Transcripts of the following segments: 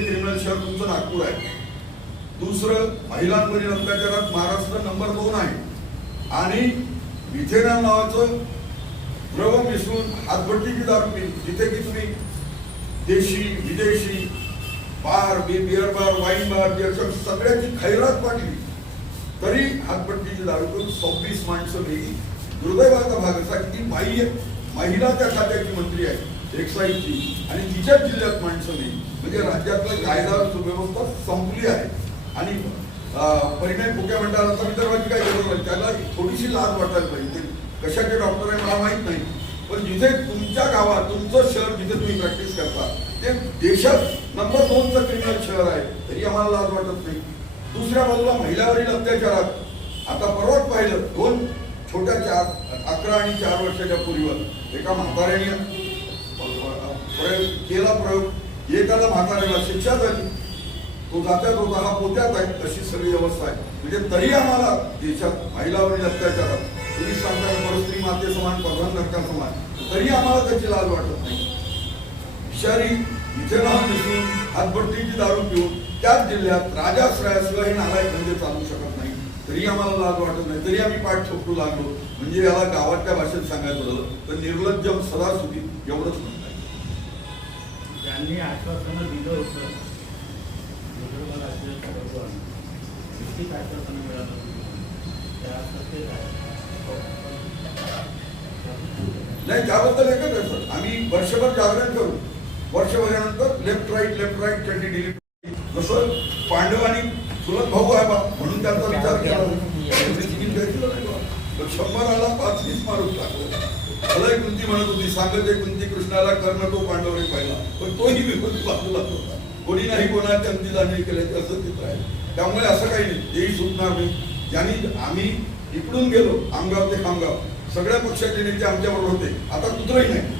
Criminal शहर तुमचं नागपूर आहे. दुसरं, महिलांवरील अत्याचारात महाराष्ट्र नंबर 2 आहे. आणि मिथेनॉल नावाचं द्रव मिसळून हातभट्टीची दारू पिली, जिथे की तुम्ही देशी विदेशी बार, बिअर बार, वाईन बार याच्या सगळ्याची खैरात वाटली, तरी हातभट्टीची दारू करून 26 माणसं गेली. दुर्दैवाचा भाग असा की ती महिला त्या खात्याची मंत्री आहे एक्साईजची, आणि तिच्याच जिल्ह्यात माणसं नाही. म्हणजे राज्यातलं कायदा सुव्यवस्था संपली आहे. आणि परिणाम भुक्या मंडळाचा विदर्भाची काय गरज नाही, त्याला थोडीशी लाज वाटायला पाहिजे. कशाचे डॉक्टर आहे मला माहित नाही, पण जिथे तुमच्या गावात तुमचं शहर जिथे तुम्ही प्रॅक्टिस करता ते देशात नंबर 2चं क्रिमिनल शहर आहे, तरी आम्हाला लाज वाटत नाही. दुसऱ्या बाजूला महिलावरील अत्याचारात आता परवाच पाहिलं, 2 छोट्या 11 आणि 4 वर्षाच्या पूर्वीवर एका म्हाताऱ्याने केला प्रयोग, एकाला म्हाताऱ्याला शिक्षा झाली, तो जात्यात होता, हा पोत्यात आहे, अशी सगळी अवस्था आहे. म्हणजे तरी आम्हाला देशात महिलावरील अत्याचारात तुम्ही सांगता परस्त्री माते समान, प्रधान घटका समान, तरी आम्हाला त्याची लाज वाटत नाही. विषारी इथेनॉल मिसळून हातभट्टीची दारू पिऊन त्याच जिल्ह्यात राजाश्रयाशिवाय हे नालायक धंदे चालू शकत नाही, तरी आम्हाला लाज वाटत नाही, तरी आम्ही पाठ ठोकू लागलो. म्हणजे याला गावातल्या भाषेत सांगायचं झालं तर निर्लज्जम सदासुदी एवढंच म्हणतात. त्यांनी आश्वासनं दिलं होतं, आश्वासनं मिळालं नाही, त्याबद्दल एकच आहे सर, आम्ही वर्षभर जागरण करू, वर्षभरानंतर लेफ्ट राईट चड्डी डिलीट. जसं पांडवांनी चुलत भाऊ आहे बा म्हणून त्यांचा विचार केला, 100 आला 5 मारून टाकलं. भले कुंती म्हणत होती, सांगते कुंती कृष्णाला कर्ण तो पांडवने पाहिला, पण तोही विरोधी बाजूला होता. कोणी नाही कोणाच्या अंती जाणे केले असं तिथं आहे. त्यामुळे असं काही नाही, तेही सुटणार नाही. ज्यांनी आम्ही इकडून गेलो आमगाव ते खामगाव, सगळ्या पक्षाचे नेते आमच्याबरोबर होते, आता कुठलंही नाही.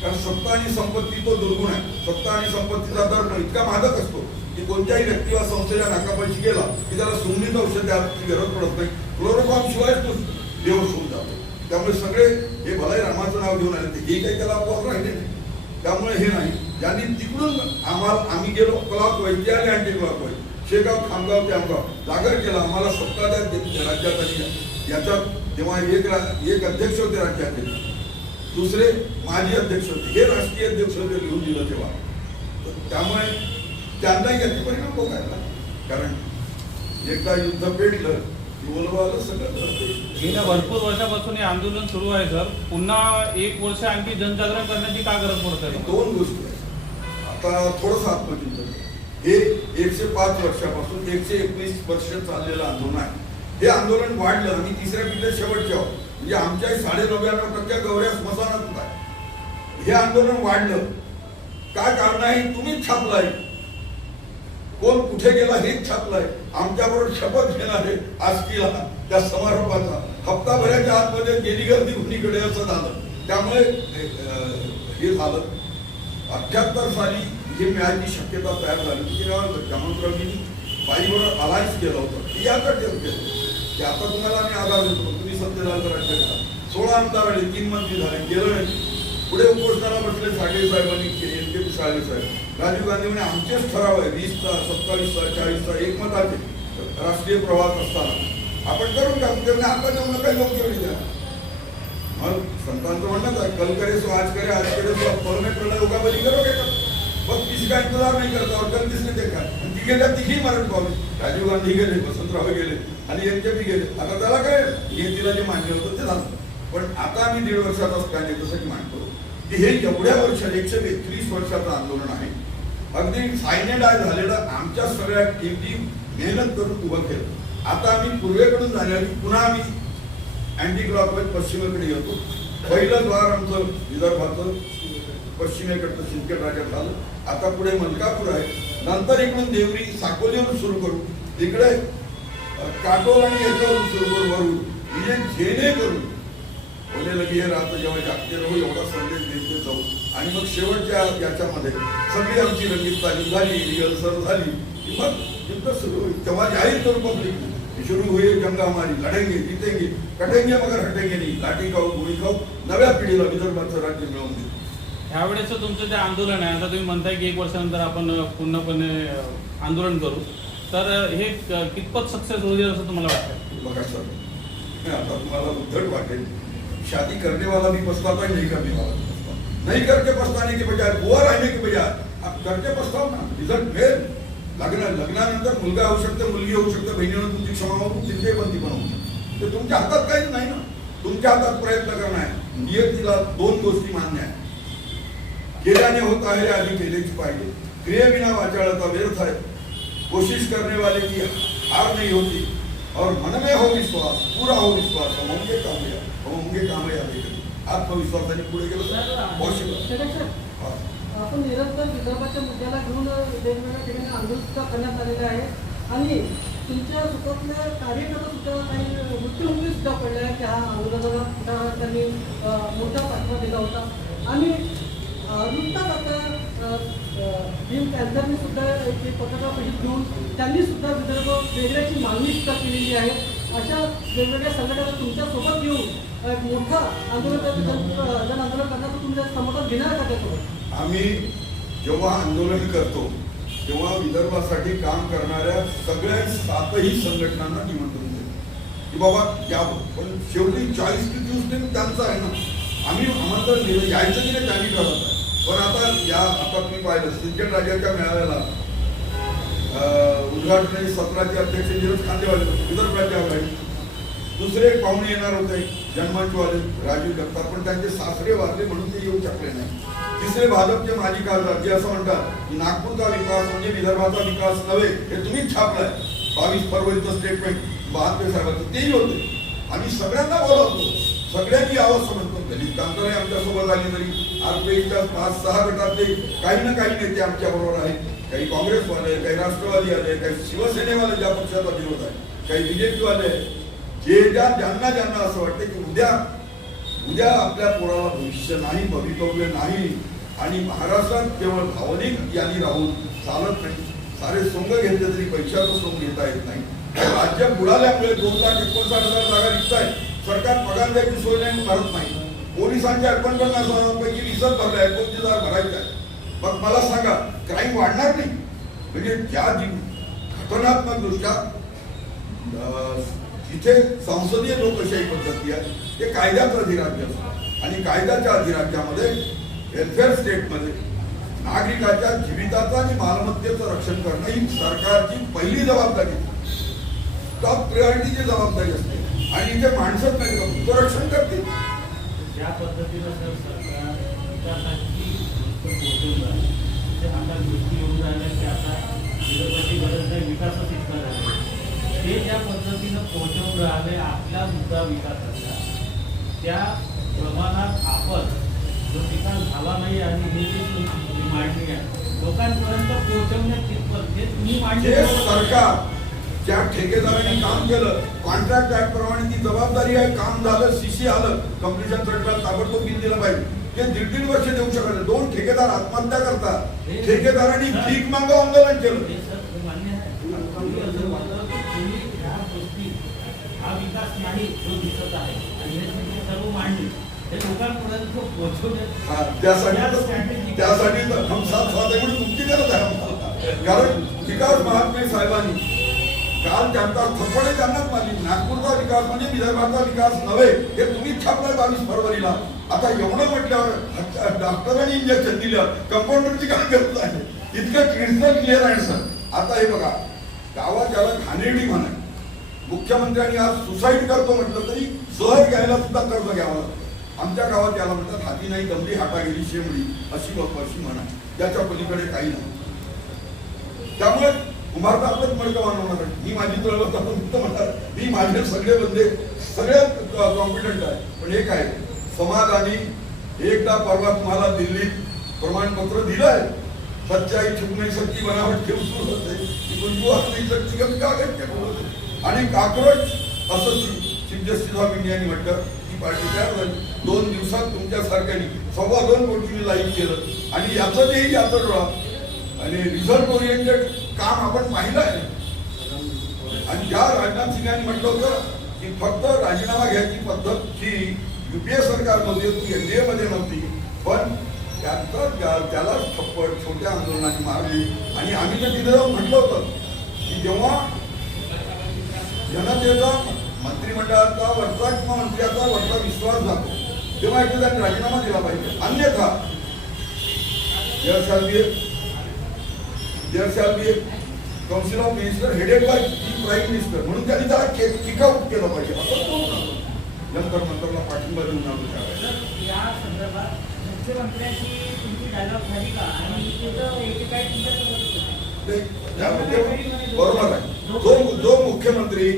कारण सत्ता आणि संपत्ती तो दुर्गुण आहे. सत्ता आणि संपत्तीचा दर इतका मादक असतो की कोणत्याही व्यक्तीला संस्थेच्या नाकापाशी गेला की त्याला सुंगीत औषध द्यायची गरज पडत नाही, क्लोरोफॉर्म शिवायच तो बेहोश होऊन जातो. त्यामुळे सगळे हे भलाई रामाचं नाव घेऊन आले, हे काही त्याला अपवाद राहिले नाही. त्यामुळे हे नाही, ज्यांनी तिकडून आम्ही गेलो क्लॉकवाईज, ते आले अँटी क्लॉकवाईज, शेगाव खामगाव ते आमगाव जागर केला, आम्हाला सत्ता द्या राज्यात आली. याच्यात तेव्हा एक अध्यक्ष होते राज्याचे, दुसरे माजी अध्यक्ष होते, हे राष्ट्रीय अध्यक्ष होते लिहून दिलं तेव्हा. त्यामुळे त्यांनाही याचे परिणाम बघायला, कारण एकदा युद्ध पेटलं की बोलवायला सगळं. गेल्या भरपूर वर्षापासून हे आंदोलन सुरू आहे सर, पुन्हा 1 वर्ष आणखी जनजागरण करण्याची का गरज पडते? 2 गोष्टी आहेत. आता थोडंसं आत्मचिंतन, हे 105 वर्षापासून 121 वर्ष चाललेलं आंदोलन आहे. हे आंदोलन वाढलं, आम्ही 3ऱ्या पिढीत शेवटचे आहोत, म्हणजे आमच्या 99.99% गौऱ्या स्मशानात आहे. हे आंदोलन वाढलं, काय कारण आहे? तुम्हीच छापलाय, कोण कुठे गेला हेच छापलाय. आमच्याबरोबर शपथ घेणारे आजकीला त्या समारोपाचा हप्ताभराच्या आतमध्ये गेली गर्दी कुणीकडे असं झालं. त्यामुळे हे झालं. 78 साली हे मिळायची शक्यता तयार झाली, हेमंतरावजींनी बाईबरोबर अलायन्स केलं होतं, याकडे केलं की आता तुम्हाला आम्ही आधार देतो, तुम्ही सत्तेला राज्य करा. 16 आमदार आले, 3 मंत्री झाले, केलं नाही. पुढे उपोषणाला बसले साठे साहेबांनी, NKP साहेब, राजीव गांधी म्हणे आमचेच ठराव आहे, 20चा 27चा 40चा एकमताचे राष्ट्रीय प्रवास असताना आपण करून टाकू. त्यामुळे आता जेवण काही योग्य वेळी द्या. मग संतांचं म्हणणं आहे, कल करे सो आज करे, आज करे सो फल में प्रलय होगा बली करोगे का? बस किसी का इंतजार नहीं करता. और कल किसने देखा? तिघेच्या तिघी मरण पावले. राजीव गांधी गेले, वसंतराव गेले आणि NKP गेले. आता त्याला काय हे तिला जे मान्य होतं ते झालं. पण आता आम्ही 1.5 वर्षाचा स्पॅन याच्यासाठी मांडतो की हे एवढ्या वर्षात 131 वर्षाचं आंदोलन आहे. अगदी सायनेडाय झालेलं आमच्या सगळ्या टीमनी मेहनत करून उभं केलं. आता आम्ही पूर्वेकडून जाण्याआधी पुन्हा आम्ही अँटी क्लॉकवाईज पश्चिमेकडे येतो. पहिलं द्वार आमचं विदर्भाचं पश्चिमेकडचं सिंदखेड राज्यात झालं. आता पुढे मलकापूर आहे, नंतर इकडून देवरी साकोलीवरून सुरू करू, इकडे काटोल आणि याच्यावरून सुरू करू वरून, म्हणजे जेणेकरून बोले लगे हे राहतं जेव्हा जागते राहू एवढा संदेश देत जाऊ. आणि मग शेवटच्या याच्यामध्ये सगळी आमची रंगीत तालीम झाली, रिहर्सल झाली की मग युद्ध सुरू होईल. तेव्हा जाहीर करू पब्लिक शुरू हुए जंग हमारी, लढेंगे जीतेंगे कटेंगे मगर हटेंगे नाही. लाठी खाऊ गोळी खाऊ नव्या पिढीला विदर्भाचं राज्य मिळवून देऊ. ह्यावेळेस तुमचं जे आंदोलन आहे, आता तुम्ही म्हणताय की 1 वर्षानंतर आपण पूर्णपणे आंदोलन करू, तर हे कितपत सक्सेस होईल असं तुम्हाला वाटतं? बघा सर, आता तुम्हाला उद्धट वाटेल, शादी करने वाला भी पछताता है, नहीं करने वाला भी पछताता, नहीं करके पछताने के बजाय बुआ रहने के बजाय आप करके पछताव ना, रिझल्ट मिळेल. लग्नानंतर मुलगा होऊ शकतो, मुलगी होऊ शकते, बहिणीनं तुमची क्षमा होऊन तिथे बंदी बनवू शकते. ते तुमच्या हातात काहीच नाही ना, तुमच्या हातात प्रयत्न करणं आहे. नियतीला 2 गोष्टी मान्य आहे. केल्याने होत आहे आधी केलेच पाहिजे. क्रियेविना वाचाळता व्यर्थ है. कोशिश करने वाले की हार नहीं होती और मन में हो विश्वास, पूरा हो विश्वास, हम होंगे कामयाब. आत्मविश्वासाने पुढे गेलो पॉसिबल. आपण निरंतर विदर्भाच्या मुद्द्याला घेऊन वेगवेगळ्या ठिकाणी आंदोलन सुद्धा करण्यात आलेले आहे आणि तुमच्या सुद्धा कार्यकर्ता सुद्धा काही मृत्यूमुखी सुद्धा पडले आहे. त्या आंदोलनाला सुद्धा त्यांनी मोठा पाठिंबा दिला होता आणि नुकताच आता भीम कॅन्सरने सुद्धा एक पत्रकार परिषद घेऊन त्यांनी सुद्धा विदर्भ वेगळ्याची मागणी सुद्धा केलेली आहे. अशा वेगवेगळ्या संघटना तुमच्यासोबत घेऊन मोठा आंदोलन जन आंदोलन करण्याचं तुमच्या समर्थन घेणार का त्यासोबत? आम्ही जेव्हा आंदोलन करतो तेव्हा विदर्भासाठी काम करणाऱ्या सगळ्या 7ही संघटनांना निमंत्रण देतो की बाबा यावं. पण शेवटी 40 दिवस त्यांचं आहे ना, आम्ही आमंत्रण दिलं, यायचं की नाही त्यांनी ठरवत आहे. पण आता तुम्ही पाहिलं सिंचन राज्याच्या मेळाव्याला उद्घाटन सत्राचे अध्यक्ष नीरज खांदेवाले विदर्भ राज्यावर आहे. दुसरे पाहुणे येणार होते जनमंचवाले राजीव जगताप, पण त्यांचे सासरे वारले म्हणून ते येऊ शकले नाही. तिसरे भाजपचे माजी खासदार जे असं म्हणतात की नागपूरचा विकास म्हणजे विदर्भाचा विकास नव्हे, हे तुम्हीच छापलाय 22 फरवरीचं स्टेटमेंट बहात्ते साहेबांचं, तेही होते. आम्ही सगळ्यांना बोलवतो, सगळ्यांनी यावं असं म्हणतो. दलित कामगार आमच्यासोबत आली तरी आरपीआयच्या 5-6 गटातले काही ना काही नेते आमच्या बरोबर आहेत. काही काँग्रेसवाले, काही राष्ट्रवादी आले, काही शिवसेनेवाले ज्या पक्षाचा विरोध आहे, काही बीजेपीवाले, ज्यांना असं वाटतं की उद्या आपल्या पोराला भविष्य नाही, भवितव्य नाही आणि महाराष्ट्रात केवळ भावनिक यांनी राहून चालत नाही. सारे सोंग घेतले तरी पैशाचं सोंग घेता येत नाही. राज्य बुडाल्यामुळे 2,59,000 जागा रिक्त आहे. सरकार पगार द्यायची सोय नाही, भरत नाही. पोलिसांच्या 49,000 पैकी 20 भरल्या, 29,000 भरायचे आहे. मग मला सांगा, क्राईम वाढणार नाही? म्हणजे ज्या घटनात्मक दृष्ट्या जिथे संसदीय लोकशाही पद्धती आहे ते कायद्याचं अधिराज्य असतं आणि कायद्याच्या अधिराज्यामध्ये वेलफेअर स्टेटमध्ये नागरिकाच्या जीविताचं आणि मालमत्तेचं रक्षण करणं ही सरकारची पहिली जबाबदारी, टॉप प्रायोरिटीची जबाबदारी असते. आणि इथे माणसंच नाही का रक्षण करते. ज्या पद्धतीनं सर सरकार विकासाची आता गोष्टी येऊन राहिल्या की आता विरोधाची गरज नाही, विकासच इतका झाला. ते ज्या पद्धतीनं पोहोचवून राहिले आपला मुद्दा विकासाचा, त्या प्रमाणात आपण जो विकास झाला नाही आणि हे जी मांडणी आहे लोकांपर्यंत पोहोचवण्यात कितपत हे तुम्ही मांडणी सरकार ज्या ठेकेदारांनी काम केलं कॉन्ट्रॅक्ट ऍक्ट प्रमाणे ती जबाबदारी आहे. काम झालं, सीसी आलं, कंप्लिशन सर्टिफिकेट ताबडतोब बिल दिलं पाहिजे. ते 1.5 वर्ष देऊ शकत. 2 ठेकेदार आत्महत्या करतात. ठेकेदारांनी भीक मागं आंदोलन केलं. हा विकास नाही जो दिसत आहे आणि हे सर्व मांडणी हे लोकांपर्यंत पोहोचवण्यात त्यासाठी हम साथ साथ आहे म्हणून मुक्ती करत आहे. कारण विकास महात्मे साहेबांनी काल त्यांचा थप्पडे त्यांनाच मारली. नागपूरचा विकास म्हणजे विदर्भाचा विकास नव्हे, हे तुम्हीच छापलाय 22 फरवरीला. आता एवढं म्हटल्यावर डॉक्टरांनी इंजेक्शन दिलं, कंपाऊंडरची काय गरज आहे? इतकं क्रिस्टल क्लिअर आहे सर. आता हे बघा, गावाच्याला घाणेरडी म्हणा, मुख्यमंत्र्यांनी आज सुसाईड करतो म्हटलं तरी सहज घ्यायला सुद्धा कर्ज घ्यावं लागतं. आमच्या गावात याला म्हणतात हाती नाही दमडी हाता गेली शेंबडी, अशी म्हणा, त्याच्या पलीकडे काही नाही. त्यामुळे कुंभारता आपलंच मडकं मानवणार आहे. मी माझी चळवळ म्हणतात, मी माझे सगळे बंदे सगळ्यात कॉम्पिटंट आहे. पण एक आहे समाधानी, एकदा परवा तुम्हाला दिल्लीत प्रमाणपत्र दिलं आहे. सच्चाई छुप नाही सकती, बनावट ठेवू सुरू होते की कुंजू असली शक्ती कमी कागद के बोलते आणि काक्रोच असं चीफ जस्टिस ऑफ इंडियाने म्हटलं की पार्टी तयार झाली. 2 दिवसात तुमच्यासारख्यानी 2.25 कोटीने लाईक केलं आणि याचं तेही याचं डोळा आणि रिझल्ट ओरिएंटेड काम आपण पाहिलं आहे. आणि ज्या राजनाथ सिंगांनी म्हटलं होतं की फक्त राजीनामा घ्यायची पद्धत ही युपीए सरकारमध्ये होती, एनडीए मध्ये नव्हती, पण त्याला थप्पड छोट्या आंदोलनाने मारली. आणि आम्ही तर तिथे जाऊन म्हटलं होतं की जेव्हा जनतेचा मंत्रिमंडळाचा वरचा किंवा मंत्र्याचा वरचा विश्वास जातो तेव्हा एकदा त्यांनी राजीनामा दिला पाहिजे. अन्यथा there shall be council of minister headed by prime minister म्हणून त्यांनी त्याला किक आउट केलं पाहिजे. असं तो नंतर मंत्र्याला पाठिंबा देऊन आलो त्यावेळेला. या संदर्भात मुख्यमंत्र्यांची तुमची डायलॉग झाली का? आणि त्याचं एकेकाळी बरोबर आहे. जो मुख्यमंत्री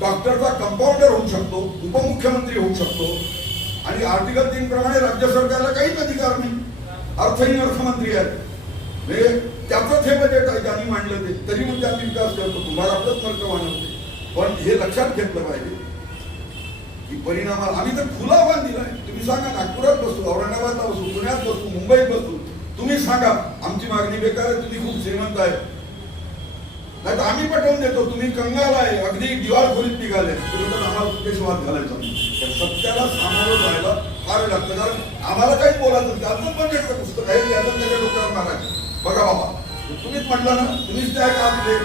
डॉक्टरचा कंपाऊंडर होऊ शकतो, उपमुख्यमंत्री होऊ शकतो आणि आर्टिकल 3 प्रमाणे राज्य सरकारला काहीच अधिकार नाही, अर्थहीन अर्थमंत्री आहेत, म्हणजे त्याचंच हे बजेट आहे ज्यांनी मांडलं ते, तरी मग त्यांनी विकास करतो. तुम्हाला आपलंच कर्तव्य नव्हते. पण हे लक्षात घेतलं पाहिजे की परिणामाला आम्ही तर खुला आव्हान दिलाय. तुम्ही सांगा नागपुरात बसू, औरंगाबादला बसू, पुण्यात बसू, मुंबईत बसू, तुम्ही सांगा आमची मागणी बेकार आहे, तुम्ही खूप श्रीमंत आहे, नाही तर आम्ही पटवून देतो तुम्ही कंगाल आहे, अगदी दिवाळखोरीत निघाले, तर आम्हाला केशवाद घालायचा. सत्याला सामोरं जायला फार लागतं. कारण आम्हाला काही बोलायचं त्यातून पण एक पुस्तक आहे त्यातून त्याच्या डोक्यावर मारायचं. बघा बाबा तुम्हीच म्हटलं ना, तुम्हीच त्या आपले,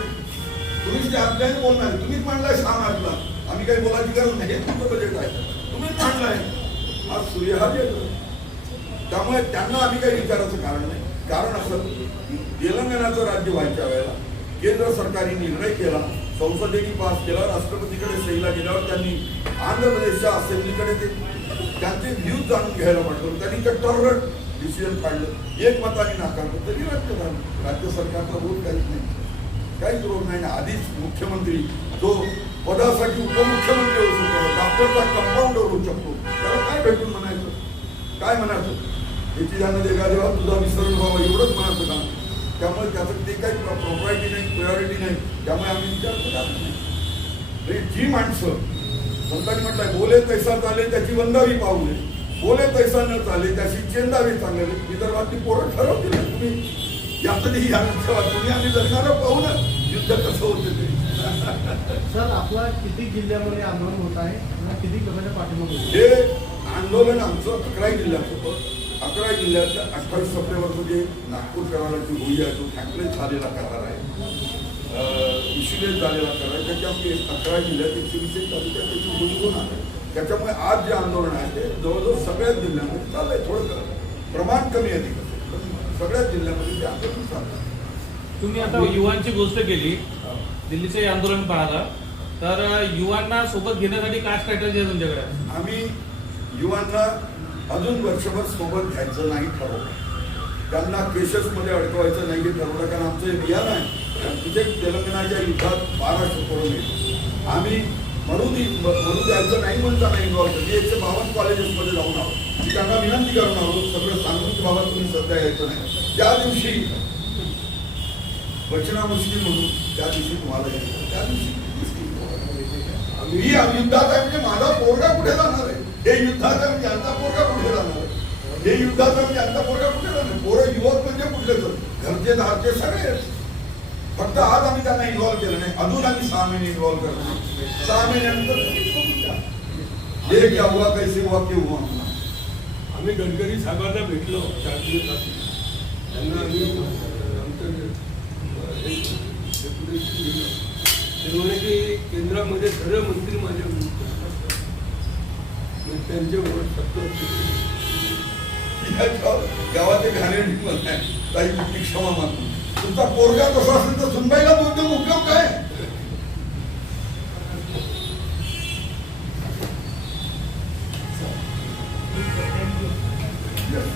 तुम्हीच त्या आपल्याने बोलणार, तुम्हीच मांडलाय 6 मार्चला, आम्ही काही बोलायची गरज नाही, हे तुमचं बजेट आहे, तुम्हीच मांडलाय. आज सूर्य हा येतो. त्यामुळे त्यांना आम्ही काही विचारायचं कारण नाही. कारण असं तेलंगणाचं राज्य व्हायच्या वेळेला केंद्र सरकारने निर्णय केला, संसदेने पास केला, राष्ट्रपतीकडे सहीला गेल्यावर त्यांनी आंध्र प्रदेशच्या असेंब्लीकडे ते त्यांचे व्ह्यूज जाणून घ्यायला पाठवलं. त्यांनी ते टर्र डिसिजन काढलं, एकमताने नाकारलं, तरी राज्य झालं. राज्य सरकारचा रोल काहीच नाही, काहीच रोल नाही. आधीच मुख्यमंत्री जो पदासाठी उपमुख्यमंत्री होऊ शकतो, डॉक्टरचा कंपाऊंडर होऊ शकतो, त्याला काय भेटून म्हणायचं, काय म्हणायचं, याची ज्यांना देगा देवा तुझा विसरून व्हावा एवढंच म्हणायचं का? त्यामुळे त्याचं ते काही प्रॉपर्टी नाही, प्रायोरिटी नाही. त्यामुळे आम्ही विचार करत नाही. जी माणसं संतांनी म्हटलंय बोले तैसा चाले त्याची वंदावी पाऊले, बोले तैसा न चाले त्याची चेंदावी चांगले. विदर्भातली पोरं ठरवतील तुम्ही यातही तुम्ही आम्ही जगणारं पाहू ना युद्ध कसं होते ते. सर आपला किती जिल्ह्यामध्ये आंदोलन होत आहे आणि किती लोकांच्या पाठिंबा होत हे आंदोलन आमचं 11 जिल्ह्यात होतं. 11 जिल्ह्यातल्या 28 सप्टेंबरचं जे नागपूर कराराची होळी आहे तो कॅम्पलेट झालेला करार आहे, इश्युलेट झालेला करार आहे, त्याच्यामध्ये 11 जिल्ह्यात 120 तालुक्यात त्याची होळी होणार आहे. त्याच्यामुळे आज जे आंदोलन आहे ते जवळजवळ सगळ्याच जिल्ह्यामध्ये चाललंय. थोडं प्रमाण कमी अधिक असेल पण सगळ्याच जिल्ह्यामध्ये ते आंदोलन चाललं. तुम्ही आता युवांची गोष्ट केली, दिल्लीचं हे आंदोलन पाहिलं, तर युवांना सोबत घेण्यासाठी काय स्ट्रॅटेजी आहे तुमच्याकडे? आम्ही युवांना अजून वर्षभर सोबत घ्यायचं नाही ठरवलं, त्यांना केसेसमध्ये अडकवायचं नाही हे ठरवलं. कारण आमचं हे बियाण आहे, तिथे तेलंगणाच्या युद्धात 1200 करोड येतो. आम्ही म्हणू द्यायचं नाही म्हणताना इन्व्हॉल्व मी 152 कॉलेजेसमध्ये जाऊन आहोत, मी त्यांना विनंती करून आहोत सगळं सांगून की बाबा तुम्ही सध्या यायचं नाही. ज्या दिवशी बचना मुश्किल म्हणून त्या दिवशी तुम्हाला यायचं, त्या दिवशी मी युद्धात आहे म्हणजे माझा पोरगा कुठे जाणार आहे, हे युद्धात आहे म्हणजे यांचा पोरगा कुठे जाणार आहे, हे युद्धात आहे म्हणजे यांचा पोरगा कुठे जाणार. पोरं युवक म्हणजे कुठले तर घरचे धारचे सगळे. फक्त आज आम्ही त्यांना इन्व्हॉल्व केलं नाही, अजून आम्ही 6 महिने इन्व्हॉल्व करतो. 6 महिन्यानंतर हे क्या हुआ कैसे हुआ क्यों हुआ. आम्ही गडकरी साहेबांना भेटलो 4 दिवस. त्यांना आम्ही ते म्हणे की केंद्रामध्ये सर्व मंत्री माझ्या त्यांच्यावर गावाचे घाणेरडी मत आहे, काही कुठली क्षमा मागतो. तुमचा पोरगा तसा असेल तर सुनबाईला दोन उपयोग काय. थँक्यू. Yes.